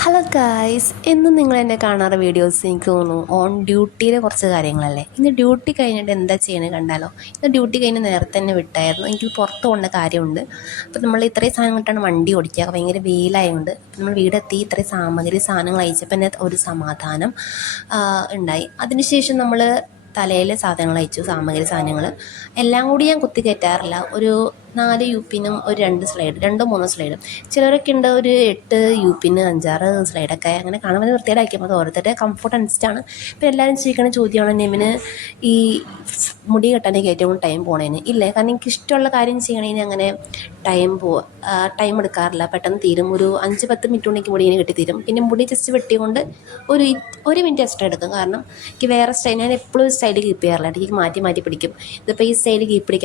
Hello guys, എന്നും നിങ്ങൾ എന്നെ കാണാറ് വീഡിയോസ് എനിക്ക് തോന്നുന്നു ഓൺ ഡ്യൂട്ടിയിലെ കുറച്ച് കാര്യങ്ങളല്ലേ. ഇന്ന് ഡ്യൂട്ടി കഴിഞ്ഞിട്ട് എന്താ ചെയ്യണത് കണ്ടാലോ. ഇന്ന് ഡ്യൂട്ടി കഴിഞ്ഞ് നേരത്തെ തന്നെ വിട്ടായിരുന്നു. എനിക്ക് പുറത്ത് പോകേണ്ട കാര്യമുണ്ട്. അപ്പോൾ നമ്മൾ ഇത്രയും സാധനം കിട്ടാണ് വണ്ടി ഓടിക്കുക, ഭയങ്കര വെയിലായതുകൊണ്ട് നമ്മൾ വീടെത്തി ഇത്രയും സാധനങ്ങൾ അയച്ചപ്പോൾ തന്നെ ഒരു സമാധാനം ഉണ്ടായി. അതിനുശേഷം നമ്മൾ തലയിൽ സാധനങ്ങൾ അയച്ചു, സാധനങ്ങൾ എല്ലാം കൂടി ഞാൻ കുത്തി കയറ്റാറില്ല. ഒരു 4 യുപ്പിനും ഒരു 2 സ്ലൈഡ്, 2-3 സ്ലൈഡും. ചിലരൊക്കെ ഉണ്ട് ഒരു 8 യുപ്പിന് 5-6 സ്ലൈഡൊക്കെ. അങ്ങനെ കാണാൻ വേണ്ടി വൃത്തിയേടാക്കിയപ്പോൾ അത് ഓരോരുത്തരുടെ കംഫർട്ട് അനുസരിച്ചാണ്. ഇപ്പോൾ എല്ലാവരും ചോദിക്കുന്ന ചോദ്യമാണ്, നെമിന് ഈ മുടി കെട്ടാനൊക്കെ ഏറ്റവും കൂടുതൽ ടൈം പോണേന്. ഇല്ലേ, കാരണം എനിക്ക് ഇഷ്ടമുള്ള കാര്യം ചെയ്യണേന് അങ്ങനെ ടൈം എടുക്കാറില്ല, പെട്ടെന്ന് തീരും. ഒരു 5-10 മിനിറ്റ് കൊണ്ട് എനിക്ക് മുടി ഇങ്ങനെ കെട്ടിത്തീരും. പിന്നെ മുടി ജസ്റ്റ് വെട്ടിക്കൊണ്ട് ഒരു മിനിറ്റ് എക്സ്ട്രാ എടുക്കും. കാരണം എനിക്ക് വേറെ സ്റ്റൈൽ, ഞാൻ എപ്പോഴും സ്റ്റൈൽ കീപ്പ് ചെയ്യാറില്ല, എനിക്ക് മാറ്റി പിടിക്കും. ഇതിപ്പോൾ ഈ സ്റ്റൈൽ കീപ്പ്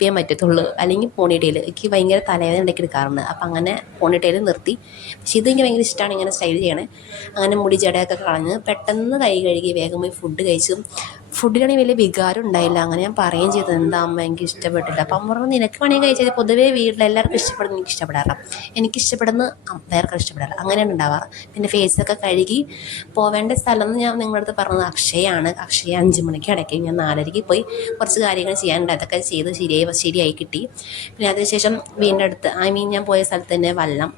ചെയ്യാൻ പറ്റത്തുള്ളൂ. അല്ലെങ്കിൽ പോണിറ്റെയിൽ എനിക്ക് ഭയങ്കര തലവേദന ഇടയ്ക്ക് എടുക്കാറുണ്ട്. അപ്പം അങ്ങനെ പോണിറ്റെയിൽ നിർത്തി. പക്ഷേ ഇതെനിക്ക് ഭയങ്കര ഇഷ്ടമാണ് ഇങ്ങനെ സ്റ്റൈൽ ചെയ്യണേ. അങ്ങനെ മുടി ജടയൊക്കെ കളഞ്ഞ് പെട്ടെന്ന് കൈ കഴുകി വേഗം പോയി ഫുഡ് കഴിച്ചു. ഫുഡിലാണെങ്കിൽ വലിയ വികാരം ഉണ്ടായില്ല. അങ്ങനെ ഞാൻ പറയുകയും ചെയ്തത്, എന്താ അമ്മ എനിക്ക് ഇഷ്ടപ്പെട്ടില്ല. അപ്പം അമ്മ പറഞ്ഞു, നിനക്ക് വേണമെങ്കിൽ കഴിച്ചത്. പൊതുവേ വീട്ടിലെല്ലാവർക്കും ഇഷ്ടപ്പെടുന്നു, എനിക്ക് ഇഷ്ടപ്പെടാറില്ല. എനിക്കിഷ്ടപ്പെടുന്ന വേറെ ഇഷ്ടപ്പെടാറില്ല, അങ്ങനെയാണ് ഉണ്ടാവാറ്. പിന്നെ ഫേസൊക്കെ കഴുകി പോവേണ്ട സ്ഥലം എന്ന് ഞാൻ നിങ്ങളുടെ അടുത്ത് പറഞ്ഞത് അക്ഷയാണ്. അക്ഷയ 5 മണിക്ക് അടയ്ക്ക്. ഞാൻ 4:30 പോയി കുറച്ച് കാര്യങ്ങൾ ചെയ്യാനുണ്ട്, അതൊക്കെ ചെയ്ത് ശരിയായി കിട്ടി. പിന്നെ അതിനുശേഷം വീടിൻ്റെ അടുത്ത്, ഞാൻ പോയ സ്ഥലത്ത് തന്നെ വല്ലം,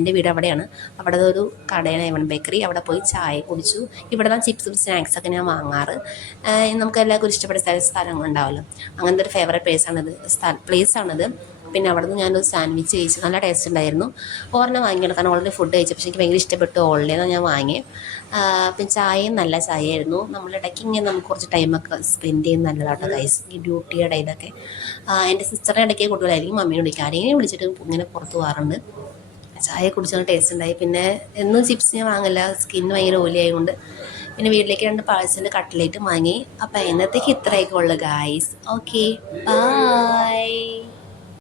എൻ്റെ വീട് അവിടെയാണ്. അവിടെ ഒരു കടയാണ്, എവൺ ബേക്കറി. അവിടെ പോയി ചായ കുടിച്ചു. ഇവിടെ നിന്ന് ചിപ്സും സ്നാക്സൊക്കെ ഞാൻ വാങ്ങാറ്. നമുക്ക് എല്ലാവർക്കും ഇഷ്ടപ്പെട്ട സ്ഥലങ്ങളുണ്ടാവുമല്ലോ, അങ്ങനത്തെ ഒരു ഫേവറേറ്റ് പ്ലേസാണിത്. പിന്നെ അവിടെ നിന്ന് ഞാനൊരു സാൻഡ്വിച്ച് കഴിച്ചു, നല്ല ടേസ്റ്റ് ഉണ്ടായിരുന്നു. ഒരെണ്ണം വാങ്ങിക്കണം, കാരണം ഓൾറെഡി ഫുഡ് കഴിച്ചു. പക്ഷേ എനിക്ക് ഭയങ്കര ഇഷ്ടപ്പെട്ടു, ഓൾറെഡി ഞാൻ വാങ്ങി. പിന്നെ ചായയും നല്ല ചായയായിരുന്നു. നമ്മളിടയ്ക്ക് ഇങ്ങനെ നമുക്ക് കുറച്ച് ടൈമൊക്കെ സ്പെൻഡ് ചെയ്യുന്ന നല്ലതാട്ടോ ഗൈസ്, ഈ ഡ്യൂട്ടിയുടെ ഇതൊക്കെ. എൻ്റെ സിസ്റ്ററിനെ ഇടയ്ക്ക് കൂടുതലായിരിക്കും, മമ്മീനെ വിളിക്കുക, ആരെങ്കിലും വിളിച്ചിട്ട് ഇങ്ങനെ പുറത്ത് പോകാറുണ്ട്. ചായ കുടിച്ചാൽ ടേസ്റ്റ് ഉണ്ടായി. പിന്നെ എന്നും ചിപ്സ് ഞാൻ വാങ്ങില്ല, സ്കിന്ന് ഭയങ്കര ഓയിലി ആയതുകൊണ്ട്. പിന്നെ വീട്ടിലേക്ക് 2 പാഴ്സൽ കട്ട്ലേറ്റ് വാങ്ങി. അപ്പം ഇന്നത്തേക്ക് ഇത്രയൊക്കെ ഉള്ളു ഗായ്സ്. Okay, by.